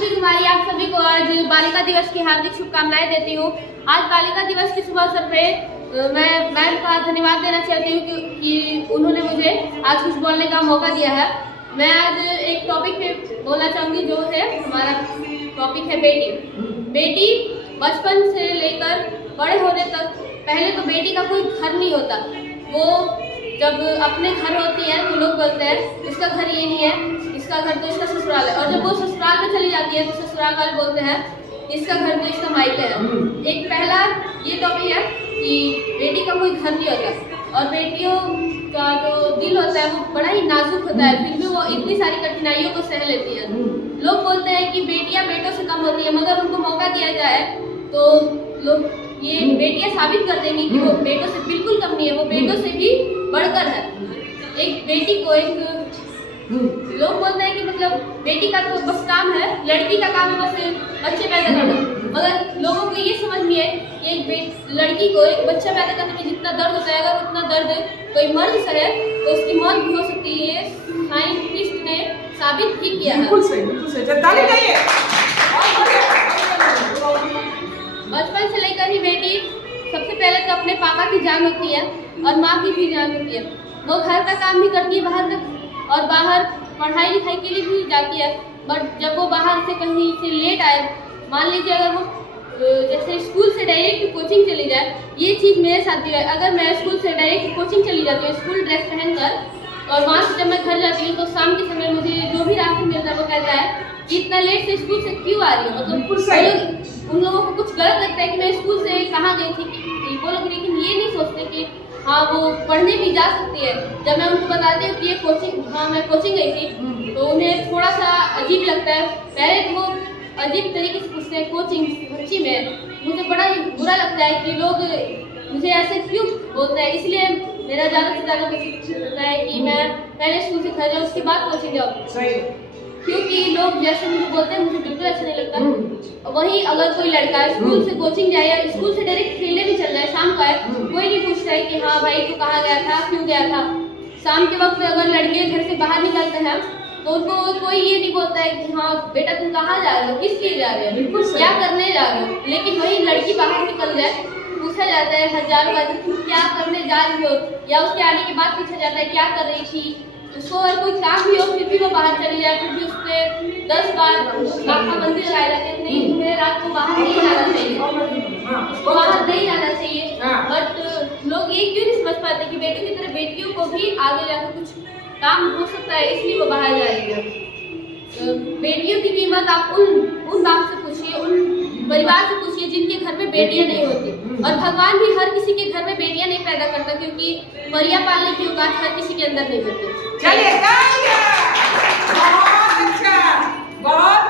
सभी कुमारी, आप सभी को आज बालिका दिवस की हार्दिक शुभकामनाएं देती हूँ। आज बालिका दिवस के शुभ अवसर पे मैं मैम का धन्यवाद देना चाहती हूँ कि उन्होंने मुझे आज कुछ बोलने का मौका दिया है। मैं आज एक टॉपिक पे बोलना चाहूँगी, जो है हमारा टॉपिक है बेटी। बेटी बचपन से लेकर बड़े होने तक, पहले तो बेटी का कोई घर नहीं होता। वो जब अपने घर होती है तो लोग बोलते हैं इसका घर ये नहीं है, इसका घर तो इसका ससुराल है। और जब वो ससुराल में चली जाती है तो ससुराल वाले बोलते हैं इसका घर तो इसका मायके है। एक पहला ये टॉपिक है कि बेटी का कोई घर नहीं होता और बेटियों का जो दिल होता है वो बड़ा ही नाजुक होता है, फिर भी वो इतनी सारी कठिनाइयों को सह लेती है। लोग बोलते हैं कि बेटियां बेटों से कम होती है, मगर उनको मौका दिया जाए तो लोग ये बेटियां साबित कर देंगी कि वो बेटों से बिल्कुल कम नहीं है, वो बेटों से भी बढ़कर है। एक बेटी को लोग बोलते हैं कि मतलब बेटी का तो बस काम है, लड़की का काम है बस बच्चे पैदा करना, मगर लोगों को ये समझ नहीं है कि एक लड़की को एक बच्चा पैदा करने में जितना दर्द होता है, अगर उतना दर्द कोई मर्द सहे तो उसकी मौत भी हो सकती है। साइंटिस्ट ने साबित भी किया है। बिल्कुल सही, बिल्कुल सही। ताली बजाइए। बचपन से लेकर ही बेटी सबसे पहले तो अपने पापा की जान होती है और माँ की भी जान होती है। वो घर का काम भी करती है बाहर का, और बाहर पढ़ाई लिखाई के लिए भी जाती है। बट जब वो बाहर से कहीं से लेट आए, मान लीजिए अगर वो जैसे स्कूल से डायरेक्ट कोचिंग चली जाए, ये चीज़ मेरे साथ भी है। अगर मैं स्कूल से डायरेक्ट कोचिंग चली जाती हूँ स्कूल ड्रेस पहनकर, और वहाँ से जब मैं घर जाती हूँ तो शाम के समय मुझे जो भी रास्ते मिलता है वो कहता है कि इतना लेट से स्कूल से क्यों आ रही हो। मतलब उन लोगों को कुछ गलत लगता है कि मैं स्कूल से कहाँ गई थी, वो लोग लेकिन ये नहीं सोचते कि हाँ वो पढ़ने भी जा सकती है। जब मैं उनको बताती हूँ कि ये कोचिंग, हाँ मैं कोचिंग गई थी, तो उन्हें थोड़ा सा अजीब लगता है। पहले तो वो अजीब तरीके से पूछते हैं कोचिंग बच्ची में, मुझे बड़ा ही बुरा लगता है कि लोग मुझे ऐसे क्यों बोलते हैं। इसलिए मेरा ज़्यादा से ज़्यादा कोशिश होता है कि मैं पहले स्कूल से घर जाऊँ, उसके बाद कोचिंग जाऊँ, क्योंकि लोग जैसे मुझे बोलते हैं मुझे बिल्कुल अच्छा नहीं लगता। वहीं अगर कोई लड़का स्कूल से कोचिंग जाए या स्कूल से डायरेक्ट खेलने भी चल जाए, शाम का है, कोई नहीं पूछता है कि हाँ भाई तू कहाँ गया था, क्यों गया था। शाम के वक्त अगर लड़के घर से बाहर निकलते हैं तो उनको कोई ये नहीं बोलता है कि हाँ बेटा तुम कहाँ जा रहे हो, किस लिए जा रहे हो, क्या करने जा रहे हो। लेकिन वही लड़की बाहर निकल जाए, पूछा जाता है हजारों बार तुम क्या करने जा रही हो, या उसके आने के बाद पूछा जाता है क्या कर रही थी। उसको अगर कोई काम भी हो फिर भी वो बाहर चली जाए, फिर भी उस पर 10 बार आपका मंदिर लगाए जाते हैं, नहीं तुम्हें रात को बाहर नहीं जाना चाहिए, बाहर नहीं जाना चाहिए। बट लोग ये क्यों नहीं समझ पाते कि बेटियों की तरह बेटियों को भी आगे जाकर कुछ काम हो सकता है, इसलिए वो बाहर जा रही है। बेटियों की कीमत आप उन बाप से पूछिए, उन परिवार से पूछिए जिनके घर में बेटियां नहीं होती। और भगवान भी हर किसी के घर में बेटियां नहीं पैदा करता, क्योंकि परियां पालने की औकात हर किसी के अंदर नहीं होती। चलिए, बहुत अच्छा, बहुत